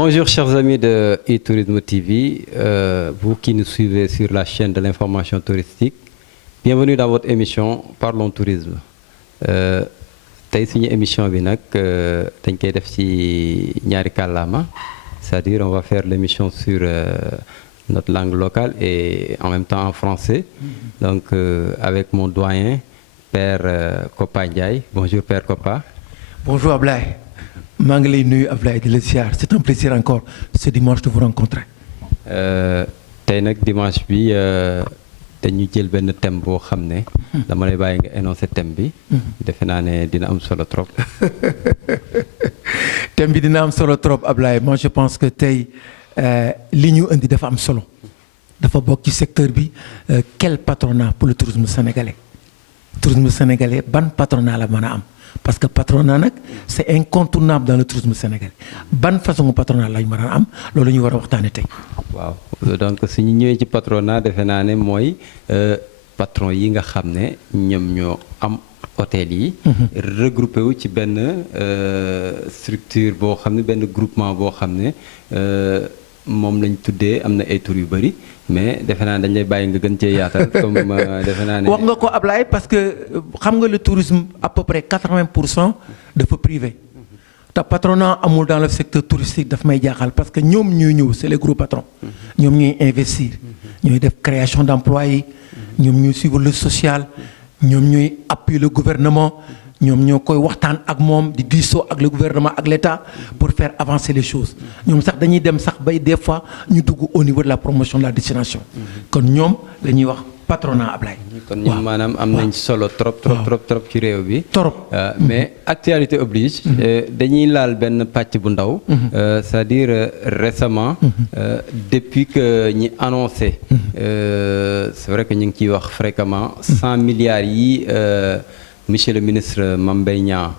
Bonjour chers amis de e-Tourisme TV, vous qui nous suivez sur la chaîne de l'information touristique, bienvenue dans votre émission Parlons Tourisme. Tey suñu émission bi nag dañ koy def ci ñaari kàllaama, c'est-à-dire on va faire l'émission sur notre langue locale et en même temps en français. Donc avec mon doyen, Père Kopa Ndiaye. Bonjour Père Kopa. Bonjour Ablaye. maa ngi lay nuyu Ablaye di la ziar, c'est un plaisir encore ce dimanche de vous rencontrer. Tey nag dimanche bi dañu jël benn thème boo xam ne dama lay bàyyi nga énoncer thème bi. defe naa ne dina am solo trop. thème bi dina am solo trop Ablaye. Moi je pense que tey li ñu indi dafa am solo. dafa bokk ci secteur bi quel patronat pour le tourisme sénégalais. tourisme sénégalais ban patronat la mën a am. Parce que patronat nag c'est incontournable dans le tourisme sénégalais ban façon patronat lañ mën a am loolu la ñu war a waxtaanee tey. waaw donc su ñu ñëwee ci patronat defe naa ne mooy patron yi nga xam ne ñoom ñoo am hôtel yi. regroupé wu ci benn structure boo xam ne benn groupement boo xam ne moom lañ tuddee am na ay tur yu bëri mais defe naa dañ lay bàyyi nga gën cee yaatal comme defe naa ne. wax nga ko Ablaye parce que xam nga le tourisme à peu près 80% dafa privé. te patronat amul dans le secteur touristique daf may jaaxal parce que ñoom ñuy ñëw c'est les gros patrons. ñoom ñuy investir. ñooy def création d'emplois yi. ñoom ñuy suivre le social. ñoom ñuy appuyer le gouvernement. ñoom ñoo koy waxtaan ak moom di diisoo ak le gouvernement ak l'État pour faire avancer les choses ñoom sax dañuy dem sax bay des fois ñu dugg au niveau de la promotion de la destination. kon ñoom la ñuy wax patronat Ablaye. kon ñoom maanaam am nañ solo trop ci réew bi. trop mais actualité oblige. dañuy laal benn pàcc bu ndaw. c'est-à-dire récemment. depuis que ñi annoncé. c'est vrai que ñu ngi ciy wax fréquemment 100 milliards yi. Monsieur le ministre Mame Mbaye Niang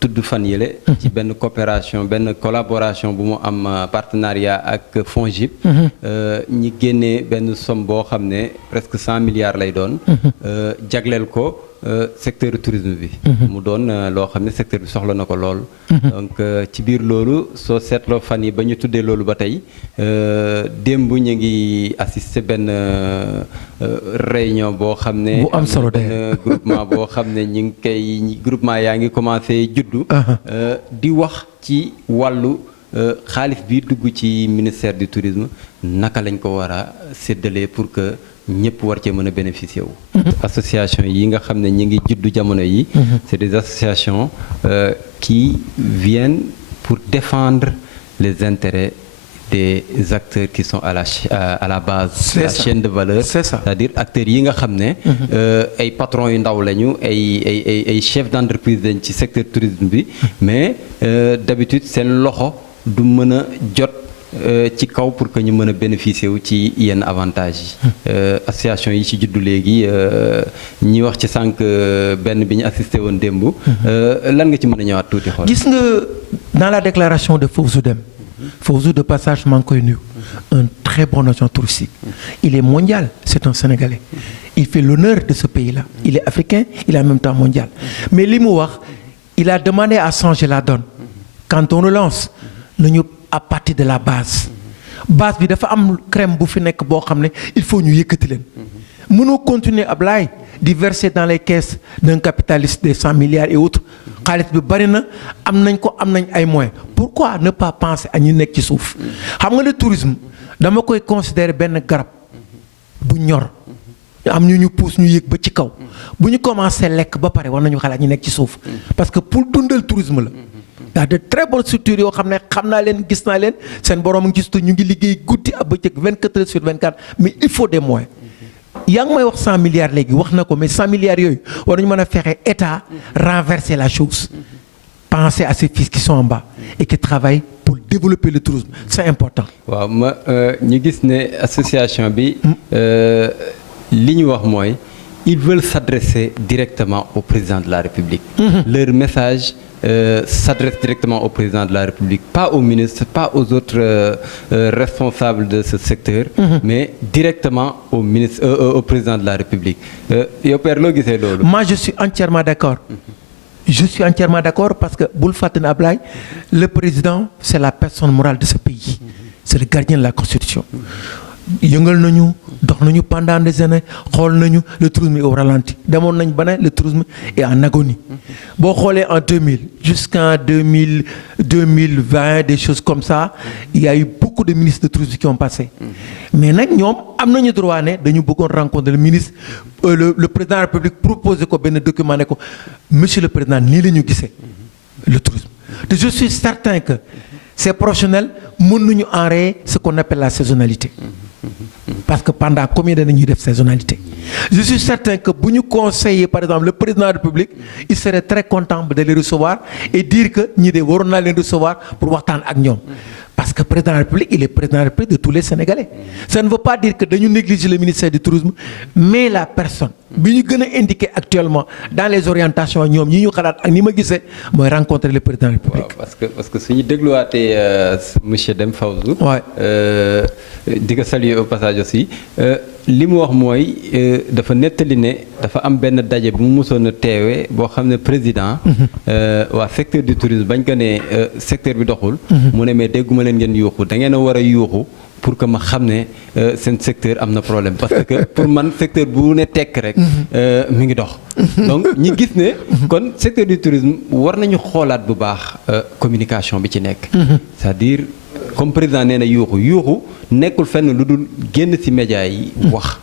tudd fan yële ci benn coopération benn collaboration bu mu am partenariat ak FONGIP ñi génnee benn somme boo xam ne presque 100 milliards lay doon jagleel ko secteur tourisme bi mu doon loo xam ne secteur bi soxla na ko lool donc ci biir loolu soo seetloo fan yi ba ñu tuddee loolu ba tey démb ñu ngi assister benn réunion boo xam ne bu am solo benn groupement boo xam ne ñu ngi koy groupement yaa ngi commencé juddu di wax ci wàllu xaalis bi dugg ci ministère du tourisme naka lañ ko war a séddalee pour que ñëpp war cee mën a bénéficier wu. association yi nga xam ne ñi ngi juddu jamono yi. c'est des associations qui viennent pour défendre les intérêts des acteurs qui sont à la base. de la chaîne de valeur. c'est ça c'est-à-dire acteurs yi nga xam ne. ay patrons yu ndaw lañu ay chefs d'entreprise lañ ci secteur tourisme bi mais d'habitude seen loxo du mën a jot. ci kaw pour que ñu mën a bénéficier wu ci yenn avantages yi. association yi ci juddu léegi ñi wax ci sànq benn bi ñu assisté woon démb. lan nga ci mën a ñëwaat tuuti xool. gis nga dans la déclaration de Fawzou Dème. Fawzou de passage maa ngi koy nuyu. un très bon agent touristique. il est mondial c'est un Sénégalais. il fait l'honneur de ce pays-là. il est africain il est en même temps mondial. mais li mu wax il a demandé à changer la donne. quand on relance nañu à partir de la base bi dafa am crème bu fi nekk boo xam ne il faut ñu yëkkati leen mënoo continuer Ablaye di verser dans les caisses d'un capitaliste des 100 milliards et autres xaalis bi bari na am nañ ay moyens pourquoi ne pas penser à ñu nekk ci suuf xam nga le tourisme dama koy considérer benn garab bu ñor am ñu pousse ñu yëg ba ci kaw bu ñu commencé lekk ba pare war nañu xalaat ñu nekk ci suuf parce que pour dundal tourisme la. Il y a de très bonnes structures yoo xam ne xam naa leen gis naa leen seen borom ngi gis ñu ngi liggéey guddi ak bëccëg 24 heures sur 24 mais il faut des moyens. yaa ngi may wax 100 milliards léegi wax na ko mais 100 milliards yooyu war nañu mën a fexe état renverser la chose. penser à ces fils qui sont en bas et qui travaillent pour développer le tourisme c'est important. waaw ma ñu gis ne association bi li ñu wax mooy ils veulent s'adresser directement au président de la République. Leur message. S'adresse directement au président de la République, pas au ministre, pas aux autres responsables de ce secteur, mais directement au président de la République. Yow Père loo gisee loolu. Moi je suis entièrement d'accord. Je suis entièrement d'accord parce que Boul Faten Ablaye, le président, c'est la personne morale de ce pays. C'est le gardien de la Constitution. Yëngal nañu dox nañu pendant des années xool nañu le tourisme est au ralenti demoon nañ ba ne le tourisme est en agonie boo xoolee en 2000 jusqu'en 2020 des choses comme ça il y a eu beaucoup de ministres de tourisme qui ont passé mais nag ñoom am nañu droit ne dañu bëggoon rencontrer le ministre le président de la République proposé ko benn document ne ko monsieur le président nii la ñu gisee le tourisme te je suis certain que ces professionnels mën nañu enrayer ce qu'on appelle la saisonnalité. Parce que pendant combien d'années ñuy def saisonnalité. Je suis certain que bu ñu conseiller par exemple le président de la République il serait très content de les recevoir et dire que ñii de waroon naa leen recevoir pour waxtaan ak ñoom. Parce que le président de la République, il est président de la République de tous les Sénégalais. Ça ne veut pas dire que nous négligeons le ministère du Tourisme, mais la personne, qui est indiquée actuellement dans les orientations, nous avons rencontré le président de la République. Parce que si nous dégloatez M. Demfaouzou, je saluer au passage aussi, li mu wax mooy dafa nettali ne dafa am benn daje bu mu mosoon a teewe boo xam ne président waa secteur du tourisme bañ ko ne secteur bi doxul mu ne mais dégguma leen ngeen yuuxu da ngeen a war a yuuxu pour que ma xam ne seen secteur am na problème parce que pour man secteur bu ne tekk rek mi ngi dox donc ñi gis ne kon secteur du tourisme war nañu xoolaat bu baax communication bi ci nekk c'est-à-dire comme président nee na yuuxu nekkul fenn lu dul génn ci médias yi wax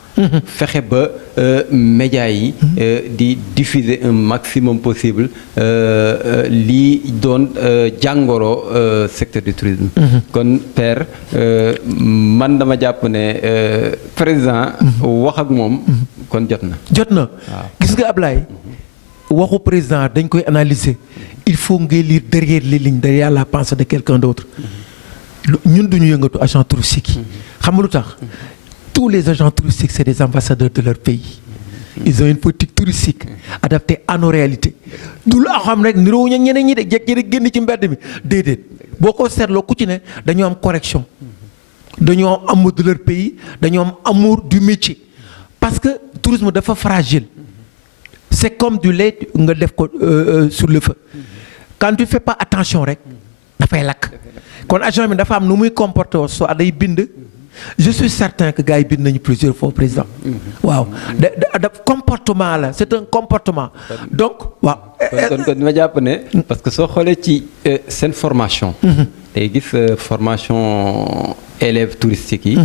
fexe ba médias yi di diffuser un maximum possible lii doon jàngoro secteur du tourisme kon père man dama jàpp ne président wax ak moom kon jot na gis nga Ablaye waxu président dañ koy analyser il faut ngay lire derrière les lignes derrière la pensée de quelqu'un d'autre ñun duñu yëngatu agent touristique yi xam nga lu tax tous les agents touristiques c'est des ambassadeurs de leur pays ils ont une politique touristique adaptée à nos réalités du la xam rek niroo ña ñeneen ñi de jekki rek génn ci mbedd mi déedéet boo ko seetloo ku ci ne dañoo am correction dañoo am amour de leur pays dañoo am amour du métier parce que tourisme dafa fragile c'est comme du lait nga def ko sur le feu quand tu fais pas attention rek dafay lakk kon agent bi dafa am nu muy comporté woo soit day bind je suis certain que gars yi bind nañu plusieurs fois président waaw da comportement la c'est un comportement donc waaw kon ma jàpp ne parce que soo xoolee ci seen formation day gis formation élèves touristiques yi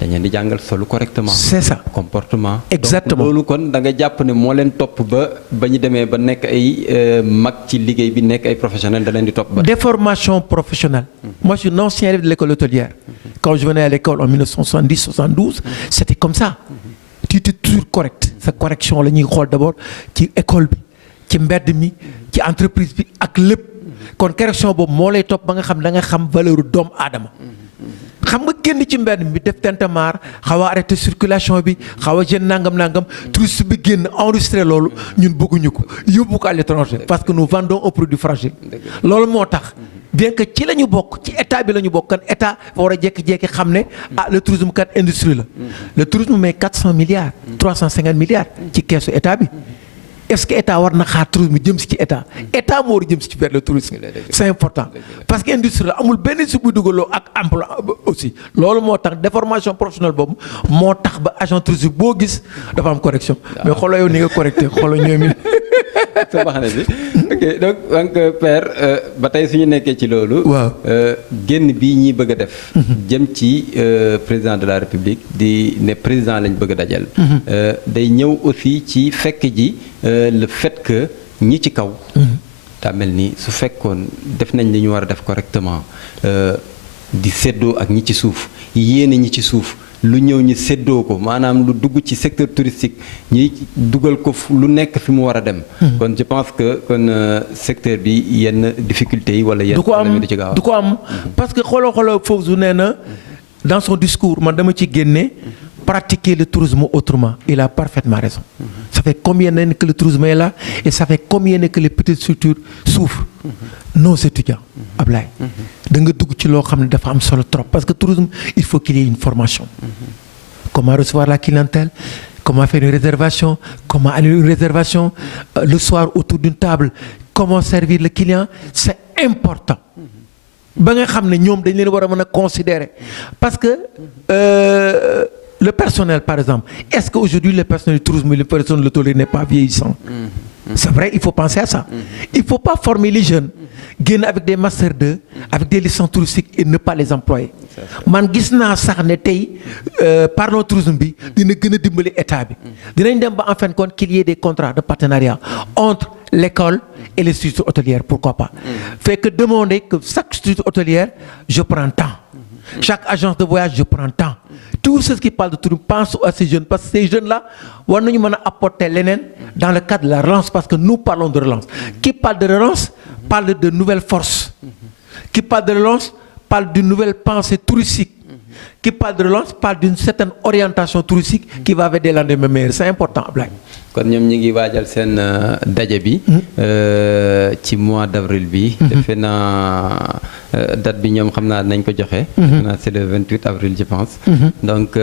dañ leen di jàngal solu correctement c'est ça comportement exactement donc loolu kon da nga jàpp ne moo leen topp ba ñu demee ba nekk ay mag ci liggéey bi nekk ay professionnels da leen di topp ba déformation professionnelle moi je suis un ancien élève de l'école hôtelière quand je venais à l'école en 1970-72 c'était comme ça tu étais toujours correct sa correction la ñuy xool d'abord ci école bi ci mbedd mi ci entreprise bi ak lépp kon correction boobu moo lay topp ba nga xam da nga xam valeur doomu aadama xam nga génn ci mbedd bi def tentamar xaw a arrêté circulation bi xaw a jël nangam touriste bi génn enregistré loolu ñun bëgguñu ko yóbbu ko à l'étranger parce que nous vendons un produit fragile loolu moo tax bien que ci la ñu bokk ci état bi la ñu bokk kan état fa war a jékki-jékki xam ne le tourisme kat industrie la le tourisme met 400 milliards 350 milliards ci keesu état bi est-ce que état war na xaar tourisme jëm si ci état moo war a jëm si ci vers le tourisme c'est important parce que industrie la amul benn si buy dugaloo ak emploi aussi loolu moo tax déformation professionnelle boobu moo tax ba agent touristique boo gis dafa am correction mais xooloo yow ni nga correcté xooloo ñoom it sa baxane bi ok donc père ba tey suñu nekkee ci loolu waaw génn bii ñuy bëgg a def jëm ci président de la république di ne président lañ bëgg a dajal day ñëw aussi ci fekk ji le fait que ñi ci kaw daa mel ni su fekkoon def nañ li ñu war a def correctement di séddoo ak ñi ci suuf yéene ñi ci suuf lu ñëw ñi séddoo ko maanaam lu dugg ci secteur touristique ñi dugal ko lu nekk fi mu war a dem kon je pense que kon secteur bi yenn difficultés yi wala yenn problème du ci gaaw du ko am parce que xooloo foofu su nee na dans son discours man dama ci génne pratiquer le tourisme autrement il a parfaitement raison ça fait combien d'années que le tourisme est là et ça fait combien d'années que les petites structures souffrent nos étudiants Ablaye da nga dugg ci loo xam ne dafa am solo trop parce que tourisme il faut qu'il y ait une formation comment recevoir la clientèle comment faire une réservation, comment annuler une réservation, le soir autour d'une table, comment servir le client, c'est important. Ba nga xam ne ñoom dañ leen war a mën a considérer parce que le personnel par exemple, est-ce qu'aujourd'hui le personnel du tourisme, le personnel de l'hôtellerie n'est pas vieillissant? C'est vrai, il faut penser à ça. Il ne faut pas former les jeunes génn avec des masters 2, avec des licences touristiques et ne pas les employer. Man gis naa sax ne tey pardon tourisme bi dina gën a dimbali état bi. Dinañ dem ba en fin de compte qu'il y ait des contrats de partenariat entre l'école et les structures hôtelières, pourquoi pas. Fait que demander que chaque structure hôtelière, je prends temps. Chaque agence de voyage, je prends temps. Tous ceux qui parlent de tourisme pensent à ces jeunes parce que ces jeunes-là war nañu mën a apporter leneen dans le cadre de la relance parce que nous parlons de relance. Qui parle de relance parle de nouvelles forces. Qui parle de relance parle d'une nouvelle pensée touristique. Qui parle de relance parle d'une certaine orientation touristique qui va vers des lendemains meilleurs. C'est important, Ablaye. kon ñoom ñi ngi waajal seen daje bi ci mois d'avril bi. defe naa date bi ñoom xam naa dinañ ko joxe. defe naa c'est le 28 avril je pense. donc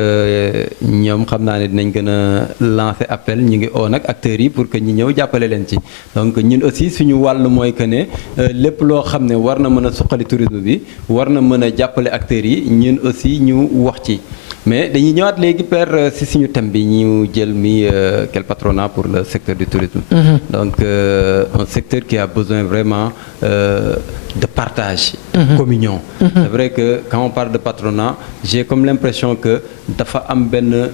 ñoom xam naa ne dinañ gën a lancer appel ñu ngi oo nag acteurs yi pour que ñu ñëw jàppale leen ci. donc ñun aussi suñu wàll mooy que ne lépp loo xam ne war na mën a suqali tourisme bi war na mën a jàppale acteurs yi ñun aussi ñu wax ci. mais dañuy ñëwaat léegi père si suñu thème bi ñu jël mi quel patronat pour le secteur du tourisme. Donc un secteur qui a besoin vraiment de partage, de communion. C'est vrai que quand on parle de patronat, j'ai comme l'impression que dafa am benn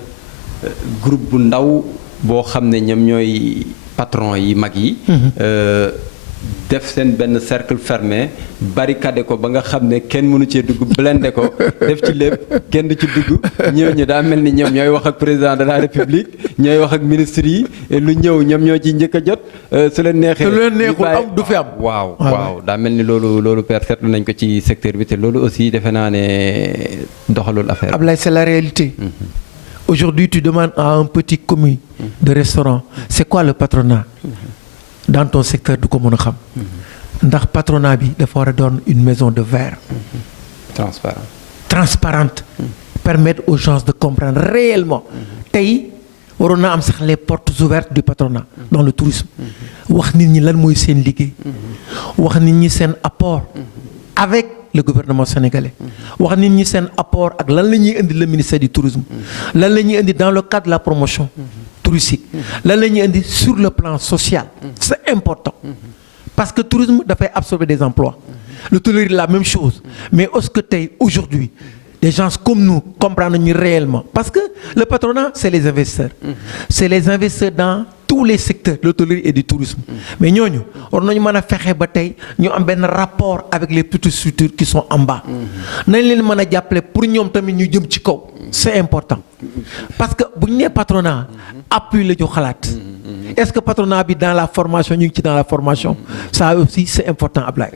groupe bu ndaw boo xam ne ñoom ñooy patron yi mag yi. def seen benn cercle fermé barricade ko ba nga xam ne kenn mënu cee dugg blindé ko def ci lépp kenn du ci dugg ñooñu daa mel ni ñoom ñooy wax ak président de la république ñooy wax ak ministre yi lu ñëw ñoom ñoo ci njëkk a jot su leen neexee. te lu leen neexul am du fi am. waaw daa mel ni loolu père seetlu nañ ko ci secteur bi te loolu aussi defe naa ne doxalul affaire bi. Ablaye, c'est la réalité. Aujourd'hui tu demandes à un petit commis de restaurant c'est quoi le patronat. Dans ton secteur du ko mën a xam. ndax patronat bi dafa war a doon une maison de verre. transparente. Permettre aux gens de comprendre réellement. tey waroon na am sax les portes ouvertes du patronat dans le tourisme. wax nit ñi lan mooy seen liggéey. wax nit ñi seen apport. avec le gouvernement sénégalais. wax nit ñi seen apport ak lan la ñuy indi le ministère du tourisme. lan la ñuy indi dans le cadre de la promotion. touristique lan la ñuy indi sur le plan social. C'est important parce que tourisme dafay absorber des emplois. L'hôtellerie la même chose mais est-ce que tey aujourd'hui des gens comme nous comprendre ñu réellement parce que le patronat c'est les investisseurs. C'est les investisseurs dans tous les secteurs de l'hôtellerie et du tourisme. mais ñooñu war nañu mën a fexe ba tey ñu am benn rapport avec les petites structures qui sont en bas. nañ leen mën a jàppale pour ñoom tamit ñu jëm ci kaw. C'est important parce que bu ñu nee patronat appui la ñu xalaat. Est-ce que patronat bi dans la formation ñu ngi ci dans la formation. Ça aussi c'est important Ablaye.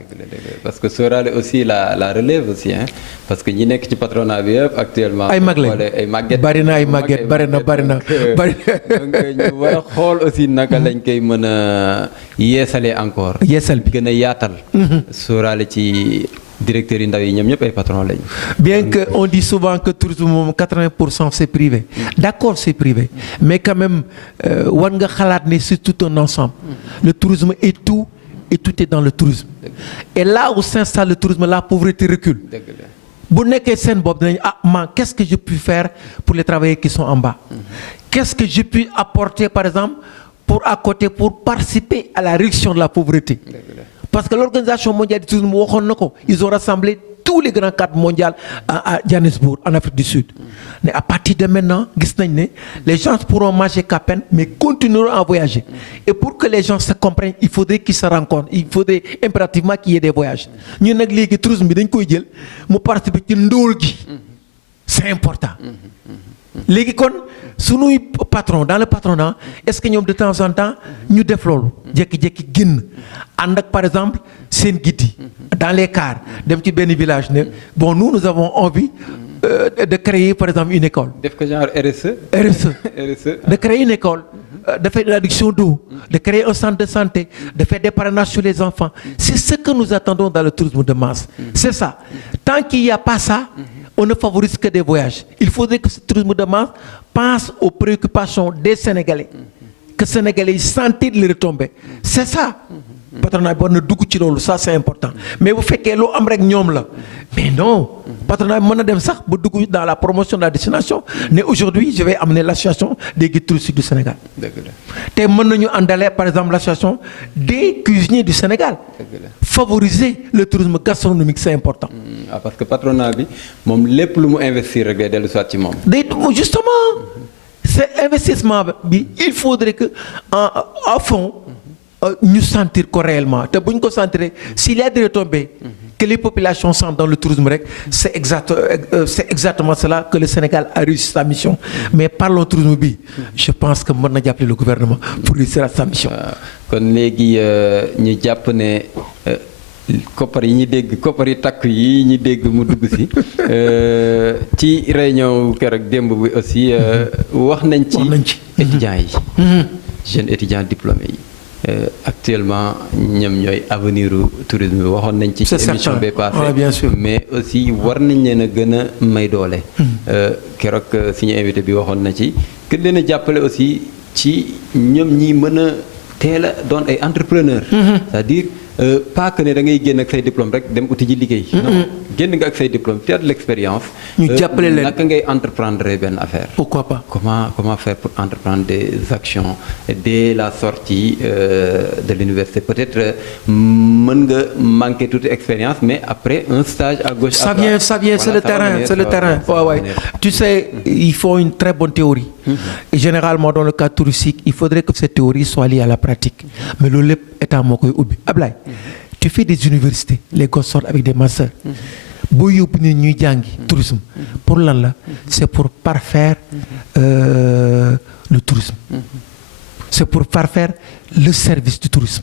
parce que sóoraale aussi la relève aussi hein parce que ñi nekk ci patronat bi yëpp actuellement. ay mag lañ ay màgget bari na ay màgget bari na donc ñu war a xool aussi naka lañ koy mën a yeesalee encore. yeesal bi gën a yaatal. sóoraale ci directeurs yi ndaw yi ñoom ñëpp ay patrons lañ. bien que on dit souvent que tourisme moom 80% c'est privé. D'accord c'est privé mais quand même war nga xalaat ne c'est tout un ensemble. Le tourisme est tout et tout est dans le tourisme. Et là où s'installe le tourisme la pauvreté recule. bu nekkee seen bopp dinañ qu'est-ce que je puis faire pour les travailleurs qui sont en bas. Qu'est-ce que je puis apporter par exemple pour participer à la réduction de la pauvreté. Parce que l'Organisation mondiale du tourisme waxoon na ko ils ont rassemblé tous les grands cadres mondiaux à Johannesburg en Afrique du Sud. Mais à partir de maintenant gis nañ ne les gens pourront manger qu'à peine mais continueront à voyager. Et pour que les gens se comprennent il faudrait qu'ils se rencontrent il faudrait impérativement qu'il y ait des voyages. ñun nag léegi tourisme bi dañ koy jël mu participer ci ndóol gi. C'est important. léegi kon sunuy patron dans le patronat est-ce que ñoom de temps en temps ñu def loolu jékki-jékki génn ànd ak par exemple seen guide yi dans les cars dem ci benn village ne bon nous avons envie de créer par exemple une école. def ko genre RSE. De créer une école. De faire une réduction d'eau, de créer un centre de santé, de faire des parrainages sur les enfants. C'est ce que nous attendons dans le tourisme de masse. C'est ça. Tant qu'il n'y a pas ça, on ne favorise que des voyages. Il faudrait que ce tourisme de masse pense aux préoccupations des Sénégalais. Que les Sénégalais sentent les retombées. C'est ça. Patronat bi war na dugg ci loolu, ça c'est important. Mais bu fekkee lu am rek ñoom la. Mais non. Patronat bi mën na dem sax ba dugg dans la promotion de la destination. Mais aujourd'hui, je vais amener l'association des guides touristiques du Sénégal. te mën nañu àndale par exemple l'association des cuisiniers du Sénégal. Favoriser le tourisme gastronomique, c'est important. Parce que patronat bi moom lépp lu mu investir rek day dellu soit ci moom. Justement, c'est investissement bi il faudrait que à fond ñu sentir ko réellement te bu ñu ko sentir s'il y a des retombées que les populations sentent dans le tourisme rek c'est exactement cela que le Sénégal a réussi sa mission. Mais parlons tourisme bi je pense que mën na jàppale le gouvernement pour réussir sa mission. kon léegi ñu jàpp ne koppar yi ñu dégg koppar yi takk yi ñu dégg mu dugg si ci réunion keroog démb bi aussi wax nañ ci étudiants yi jeunes étudiants diplômés yi actuellement ñoom ñooy avenir u tourisme bi waxoon nañ ci émission bi passé mais aussi war nañ leen a gën a may doole keroog suñu invité bi waxoon na ci gën leen a jàppale aussi ci ñoom ñi mën a teel a doon ay entrepreneur c'est-à-dire pas que ne da ngay génn ak say diplôme rek dem uti ji liggéey. non génn nga ak say diplôme tu as de l'expérience. ñu jàppale leen naka ngay entreprendre benn affaire. pourquoi pas. comment faire pour entreprendre des actions dès la sortie de l'université peut-être mën nga manquer toute expérience mais après un stage à gauche. ça vient c'est le terrain. Ouais. Tu sais il faut une très bonne théorie. Et généralement dans le cadre touristique il faudrait que cette théorie soit liée à la pratique. Mais loolu lépp état moo koy ubbi Ablaye. Tu fais des universités les gosses sortent avec des masters. boo yóbbu ni ñuy jàngi tourisme pour lan la c'est pour parfaire le tourisme. C'est pour parfaire le service du tourisme.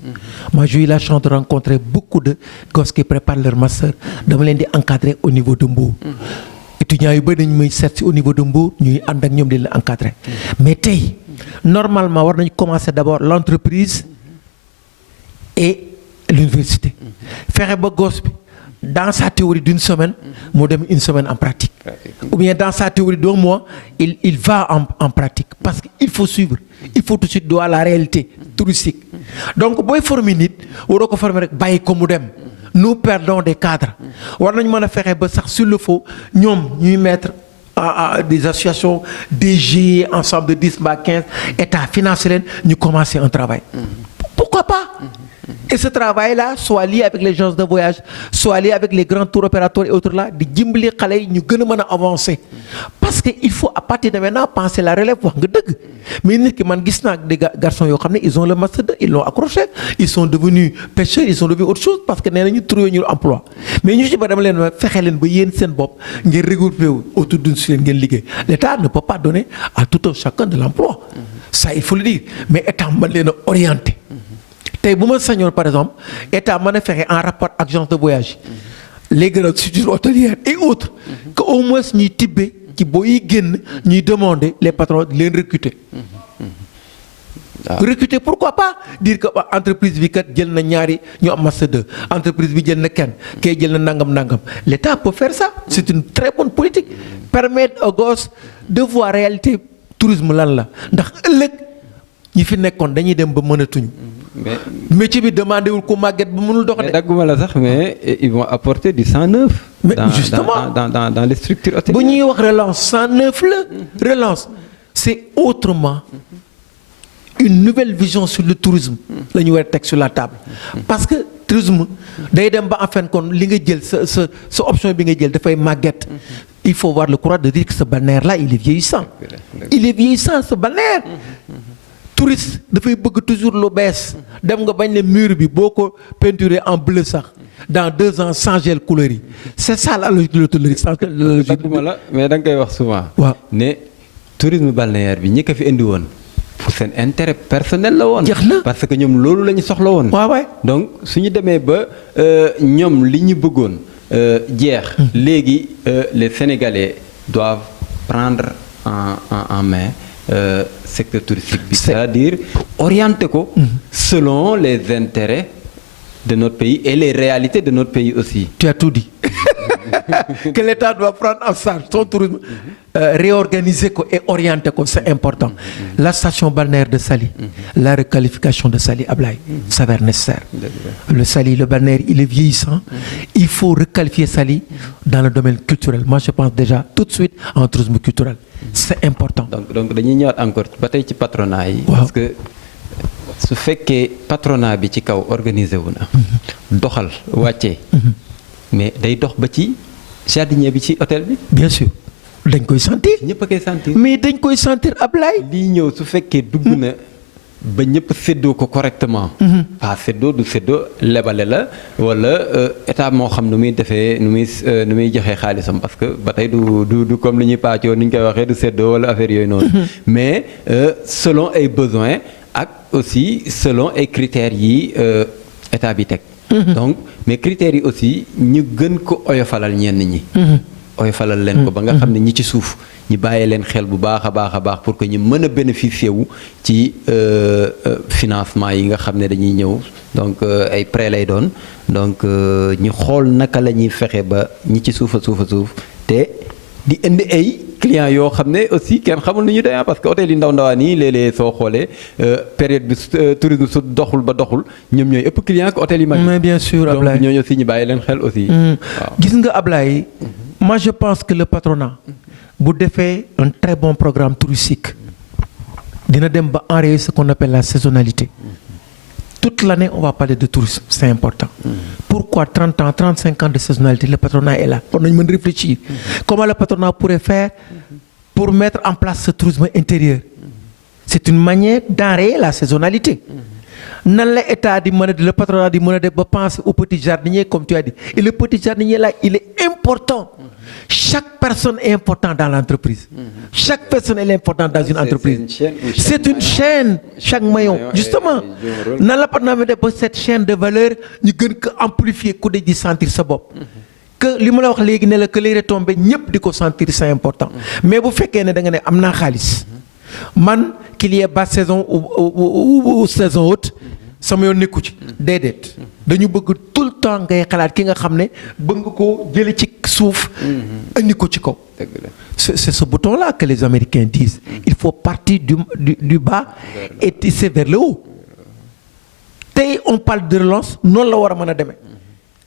Moi j'ai eu la chance de rencontrer beaucoup de gosses qui préparent leur master dama leen di encadrer au niveau de Mbour. étudiants yu bëri dañu may seet au niveau de Mbour ñuy ànd ak ñoom di leen encadrer. Mais tey normalement war nañu commencer d'abord l'entreprise et l'université. Fexe ba gosse bi dans sa théorie d'une semaine mu dem une semaine en pratique. Ou bien dans sa théorie d'un mois il va en pratique parce que il faut suivre. Il faut tout de suite doit la réalité touristique. Donc booy former nit waroo ko former rek bàyyi ko mu dem. Nous perdons des cadres. War nañu mën a fexe ba sax s'il le faut ñoom ñuy mettre des associations DG ensemble de 10 à 15 état financé leen ñu commencer un travail. Pourquoi pas? Et ce travail-là soit lié avec les agences de voyage, soit lié avec les grands tours opérateurs et autres là, di dimbali xale yi ñu gën a mën a avancer. Parce que il faut à partir de maintenant penser la relève wax nga dëgg. Mais nit ki man gis naa des garçons yoo xam ne ils ont le master 2, ils l'ont accroché, ils sont devenus pêcheurs, ils sont devenus autre chose parce que nee nañu trouvé ñu emploi. Mais ñu ci ba dama leen fexe leen ba yéen seen bopp ngeen regrouper wu autour d'une suite ngeen liggéey. L'État ne peut pas donner à tout un chacun de l'emploi. Ça il faut le dire. Mais État mën leen a orienter. tey bu ma sañoon par exemple état mën a fexe en rapport ak agence de voyage les grandes structures hôtelières et autres que au moins ñuy tibbee ci booy génn ñuy demander les patrons de leen recruter. Recruter pourquoi pas dire que entreprise bi kat jël na ñaari ñu am master 2 entreprise bi jël na kenn kay jël na nangam l'État peut faire ça c'est une très bonne politique permettre aux gosses de voir réalité tourisme lan la ndax ëllëg ñi fi nekkoon dañuy dem ba mënatuñu. mais métier bi demandé wul ko màgget ba mënul dox de. dagguma la sax mais ils vont apporter du sang neuf. mais justement dans les structures hôtelières. bu ñuy wax relance sang neuf la relance c'est autrement une nouvelle vision sur le tourisme la ñu war a teg sur la table. parce que tourisme day dem ba en fin kon li nga jël sa option bi nga jël dafay màgget. il faut avoir le courage de dire que ce balnéaire là il est vieillissant. Ce balnéaire. Touriste dafay bëgg toujours lu bees dem nga bañ ne mur bi boo ko peinturé en bleu sax dans 2 ans changer couleur yi c'est ça la logique de l'hôtellerie. mais da nga koy wax souvent. waaw ne tourisme balnéaire bi ñi ko fi indi woon pour seen intérêt personnel la woon. jeex na parce que ñoom loolu la ñu soxla woon. waaw donc suñu demee ba ñoom li ñu bëggoon jeex. léegi les Sénégalais doivent prendre en main. Secteur touristique bi c'est-à-dire orienter ko selon les intérêts de notre pays et les réalités de notre pays aussi. Tu as tout dit. que l'État doit prendre en charge son tourisme, réorganiser ko et orienter ko, c'est important. La station balnéaire de Saly, la requalification de Saly, Ablaye, s'avère nécessaire. Le Saly, le balnéaire, il est vieillissant. Il faut requalifier Saly dans le domaine culturel. Moi, je pense déjà tout de suite en tourisme culturel. C'est important. Donc dañuy ñëwaat encore ba tey ci patronat yi. Parce que su fekkee patronat bi ci kaw organisé wu na. doxal wàccee. mais day dox ba ci jardinier bi ci hôtel bi. Bien sûr dañ koy sentir. ñëpp a koy sentir. mais dañ koy sentir Ablaye. lii ñëw su fekkee dugg na ba ñëpp séddoo ko correctement. pas séddoo du séddoo lebale la wala état moo xam nu muy defee nu muy joxee xaalisam parce que ba tey du comme li ñuy pàccoo ni ñu koy waxee du séddoo wala affaire yooyu noonu. mais selon ay besoins ak aussi selon ay critères yi état bi teg. donc mais critères yi aussi ñu gën ko oyofalal ñenn ñi. oyofalal leen ko ba nga xam ne ñi ci suuf ñi bàyyee leen xel bu baax a baax pour que ñu mën a bénéficier wu ci financement yi nga xam ne dañuy ñëw donc ay prêt lay doon donc ñu xool naka la ñuy fexe ba ñi ci suuf te di indi ay clients yoo xam ne aussi kenn xamul ni ñu doy parce que hôtel yi ndawaan yi léeg-léeg soo xoolee période bi tourisme su doxul ba doxul ñoom ñooy ëpp client que hôtel yi mag. mais bien sûr Ablaye donc ñooñu aussi ñu bàyyi leen xel aussi. waaw gis nga Ablaye. moi je pense que le patronat bu defee un très bon programme touristique dina dem ba enrayer ce qu'on appelle la saisonnalité. Toute l'année, on va parler de tourisme, c'est important. Pourquoi 30 ans, 35 ans de saisonnalité, le patronat est là. On a réfléchir. Comment le patronat pourrait faire pour mettre en place ce tourisme intérieur? C'est une manière d'enrayer la saisonnalité. Nan la état di mën a le patronat di mën a def ba penser au petit jardinier comme tu as dit. Et le petit jardinier là, il est important. Chaque personne est importante dans l'entreprise. Chaque personne est importante dans une entreprise. C'est une chaîne. Chaque maillon. Justement, dans la patronat de cette chaîne de valeur, ñu gën ko amplifier ku di sentir sa bopp. Que li ma la wax léegi ne la que les retombées ñëpp di ko sentir c'est important. Mais bu fekkee ne da nga ne am naa xaalis man qu'il y ait basse saison ou saison haute sama yoon nekku ci déedéet dañu bëgg tout le temps ngay xalaat ki nga xam ne bëgg nga ko jële ci suuf indi ko ci kaw. C'est ce bouton là que les Américains disent il faut partir du bas et tisser vers le haut. Tey on parle de relance noonu la war a mën a demee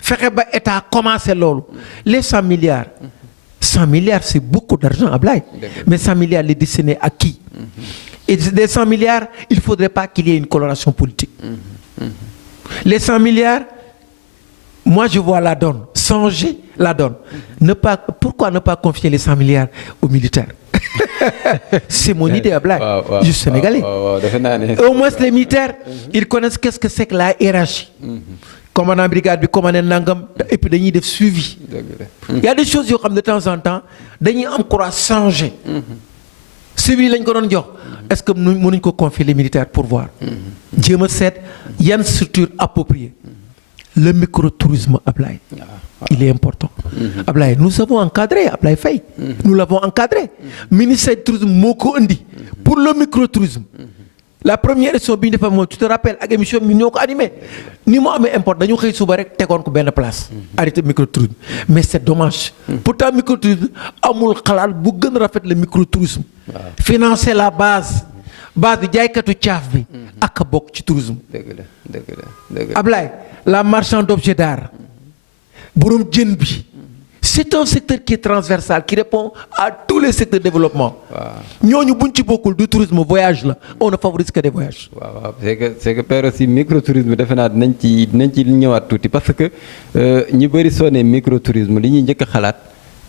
fexe ba état commencé loolu les 100 milliards 100 milliards c'est beaucoup d'argent Ablaye mais 100 milliards les destiner à qui? Et des 100 milliards, il ne faudrait pas qu'il y ait une coloration politique. Les 100 milliards, moi je vois la donne, changer la donne. Pourquoi ne pas confier les 100 milliards aux militaires? C'est mon idée, Ablaye. Je suis sénégalais. Au moins les militaires, ils connaissent qu'est-ce que c'est que la hiérarchie. Commandant brigade, commandant nangam, et puis dañuy def suivi. Il y a des choses yoo xam de temps en temps dañuy encore changer. Civil lañ ko doon jox est-ce que mënuñ ko confier les militaires pour voir jéem a seet yan structure appropriée le microtourisme Ablaye il est important Ablaye nous avons encadré Ablaye Faye nous l'avons encadré ministère du tourisme moo ko indi pour le microtourisme la première émission bi ñu defa moom tu te rappelles ak émission bi ñoo ko animé ni mu amee import dañu xëy suba rek tegoon ko benn place arrêté microtourisme mais c'est dommage pourtant microtourisme amul xalaat bu gën a rafet le microtourisme financer la base bi jaaykatu caaf bi ak bokk ci tourisme Ablaye la marchand d'objets d'art borom jën bi c'est un secteur qui est transversal qui répond à tous les secteurs de développement. ñooñu buñ ci bokkul du tourisme voyage la on ne favorise que des voyages. waaw c'est que père aussi microtourisme defe naa dinañ ci ñëwaat tuuti parce que ñu bëri soo nee microtourisme li ñuy njëkk a xalaat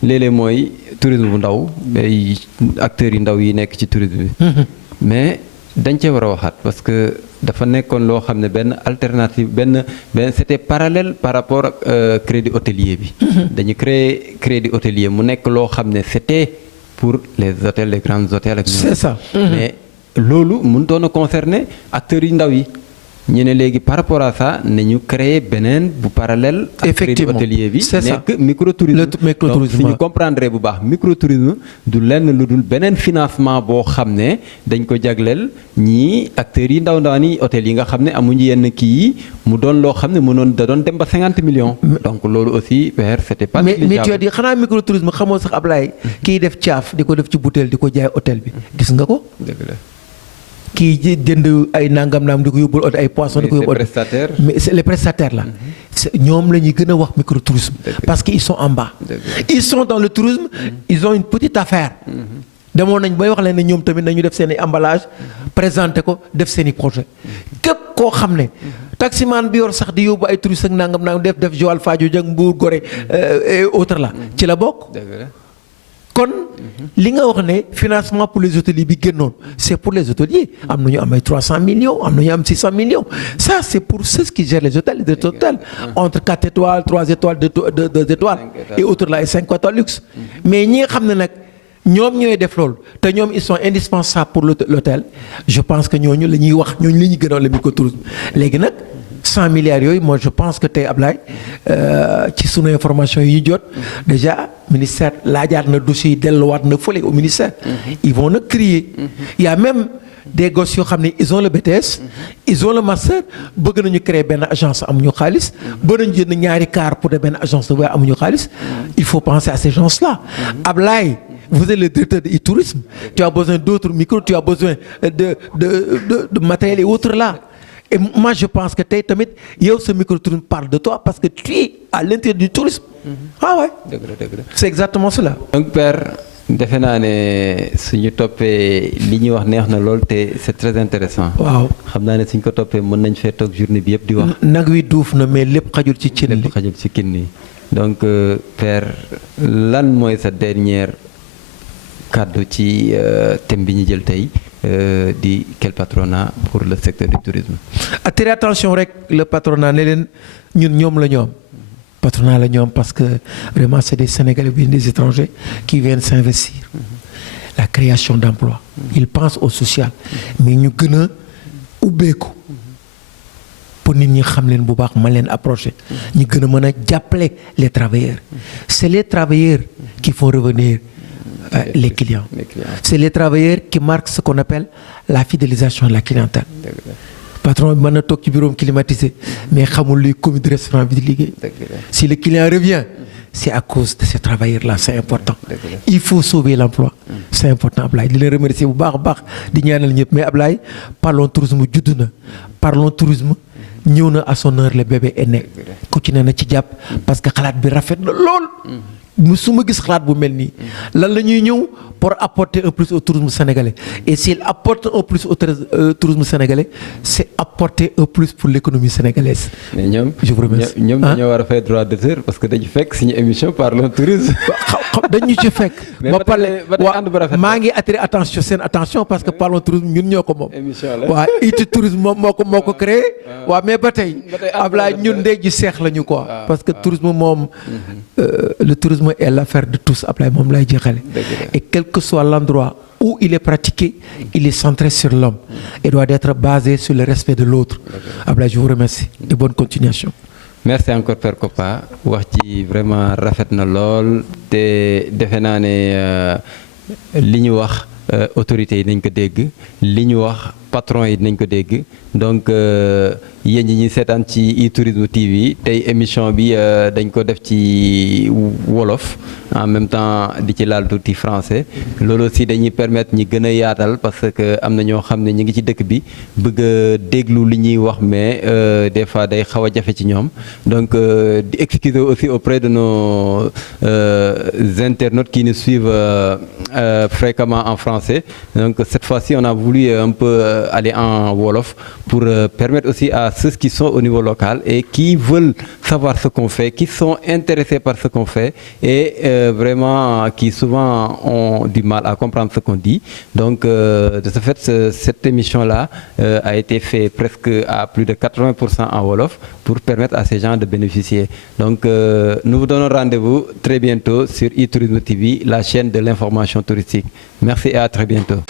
léeg-léeg mooy tourisme bu ndaw ay acteurs yu ndaw yi nekk ci tourisme bi. mais dañ cee war a waxaat parce que dafa nekkoon loo xam ne benn alternative benn c'était parallèle par rapport ak crédit hôtelier bi. dañu créer crédit hôtelier mu nekk loo xam ne c'était pour les hôtels les grands hôtels ak. c'est ça. mais loolu mënutoon a concerner acteurs yu ndaw yi. ñu ne léegi par rapport à ça nañu créer beneen bu parallèle ak crédit hôtelier bi nekk microtourisme. Donc si ñu comprendre bu baax microtourisme du lenn lu dul beneen financement boo xam ne dañ ko jagleel ñii acteurs yi ndaw ndawaan yi hôtel yi nga xam ne amuñu yenn kii yi mu doon loo xam ne mënoon da doon dem ba 50 millions. Donc loolu aussi c'était pas négligeable. mais tu as dit xanaa microtourisme xamoo sax Ablaye kiy def caaf di ko def ci bouteille di ko jaay hôtel bi gis nga ko. dëgg la. kii jënd ay nangam naam di ko yóbbul ay poissons di ko yóbbul mais c'est les prestataires là ñoom la ñuy gën a wax microtourisme parce que ils sont en bas ils sont dans le tourisme ils ont une petite affaire demoon nañ bay wax leen ne ñoom tamit nañu def seen i emballage présenté ko def seen i projet képp koo xam ne taximan bi yor sax di yóbbu ay touristes ak nangam naam def Joal Fadiouth ak Mbour Gorée et autres là ci la bokk kon li nga wax ne financement pour les hôteliers bi génnoon c'est pour les hôteliers am nañu am ay 300 millions am nañu am 600 millions ça c'est pour ceux qui gèrent les hôtels entre 4 étoiles 3 étoiles 2 étoiles et autres là et 5 étoiles luxe mais ñi nga xam ne nag ñoom ñooy def loolu te ñoom ils sont indispensables pour l'hôtel je pense que ñooñu la ñuy wax ñooñu la ñuy gënoon le microtourisme léegi nag 100 milliards yooyu moi je pense que tey Ablaye ci sunu information yi ñu jot déjà ministère laajaat na dossier yi delluwaat na fële au ministère ils vont nag crier il y a même des gosses yoo xam ne ils ont le BTS ils ont le master bëgg nañu créer benn agence amuñu xaalis bëgg nañu jënd ñaari car pour de benn agence de voyage amuñu xaalis il faut penser à ces gens là Ablaye vous êtes le directeur de e-tourisme tu as besoin d'autres micros tu as besoin de matériel et autres là et moi je pense que tey tamit yow sa microtourisme parle de toi parce que tu es à l'intérieur du tourisme ah ouais dëgg la c'est exactement cela donc père defe naa ne suñu toppee li ñuy wax neex na lool te c'est très intéressant waaw xam naa ne suñ ko toppee mën nañ fee toog journée bi yëpp di wax nag wi duuf na mais lépp xajul ci cin li lépp xajul ci kin ni donc père lan mooy sa dernière kàddu ci thème bi ñu jël tey di quel patronat pour le secteur du tourisme. attirer attention rek le patronat ne leen ñun ñoom la ñoom patronat la ñoom parce que vraiment c'est des Sénégalais bien des étrangers qui viennent s'investir la création d'emplois ils pensent au social mais ñu gën a ubbeeku pour nit ñi xam leen bu baax ma leen approcher ñu gën a mën a jàppale les travailleurs c'est les travailleurs qui font revenir les clients. C'est les travailleurs qui marquent ce qu'on appelle la fidélisation de la clientèle. Patron bi mën na toog ci bureau climatisé mais xamul luy commis de restaurant bi di liggéey. Si le client revient c'est à cause de ces travailleurs là c'est important. Il faut sauver l'emploi. C'est important Ablaye di leen remercier bu baax a baax di ñaanal ñëpp mais Ablaye parlons tourisme judd na parlons tourisme ñëw na à son heure le bébé est né ku ci ne na ci jàpp parce que xalaat bi rafet na lool. musuma gis xalaat bu mel nii lan la ñuy ñëw pour apporter un plus au tourisme sénégalais et s'il apporte un plus au tourisme sénégalais c'est apporter un plus pour l'économie sénégalaise. mais ñoom je vous remercie ñoom dañoo war a fay droit d'auteur parce que dañu fekk suñu émission parlons tourisme. dañu ci fekk. mais ba tey maa ngi attirer attention seen attention parce que parlons tourisme ñun ñoo ko moom. émission la waaw it tourisme moom moo ko créé. waaw mais ba tey Ablaye ñun ndey ji seex lañu quoi. parce que tourisme moom le tourisme est l'affaire de tous Ablaye moom lay jeexale. et quel que soit l'endroit où il est pratiqué, il est centré sur l'homme et doit être basé sur le respect de l'autre. Ablaye, je vous remercie et bonne continuation. Merci encore Père Kopa wax ci vraiment rafet na lool te defe naa ne li ñu wax autorités yi nañ ko dégg li ñu wax patron yi nañ ko dégg donc yéen ñi ñuy seetaan ci e-tourisme TV tey émission bi dañ ko def ci wolof en même temps di ci laal tuuti français loolu aussi dañuy permettre ñi gën a yaatal parce que am na ñoo xam ne ñu ngi ci dëkk bi bëgg a déglu li ñuy wax mais des fois day xaw a jafe ci ñoom donc di excuser aussi auprès de nos internautes qui nous suivent fréquemment en français donc cette fois-ci on a voulu un peu aller en wolof pour permettre aussi à ceux qui sont au niveau local et qui veulent savoir ce qu'on fait, qui sont intéressés par ce qu'on fait et vraiment qui souvent ont du mal à comprendre ce qu'on dit. Donc de ce fait, cette émission-là a été faite presque à plus de 80% en wolof pour permettre à ces gens de bénéficier. Donc nous vous donnons rendez-vous très bientôt sur e-tourisme TV, la chaîne de l'information touristique. Merci et à très bientôt.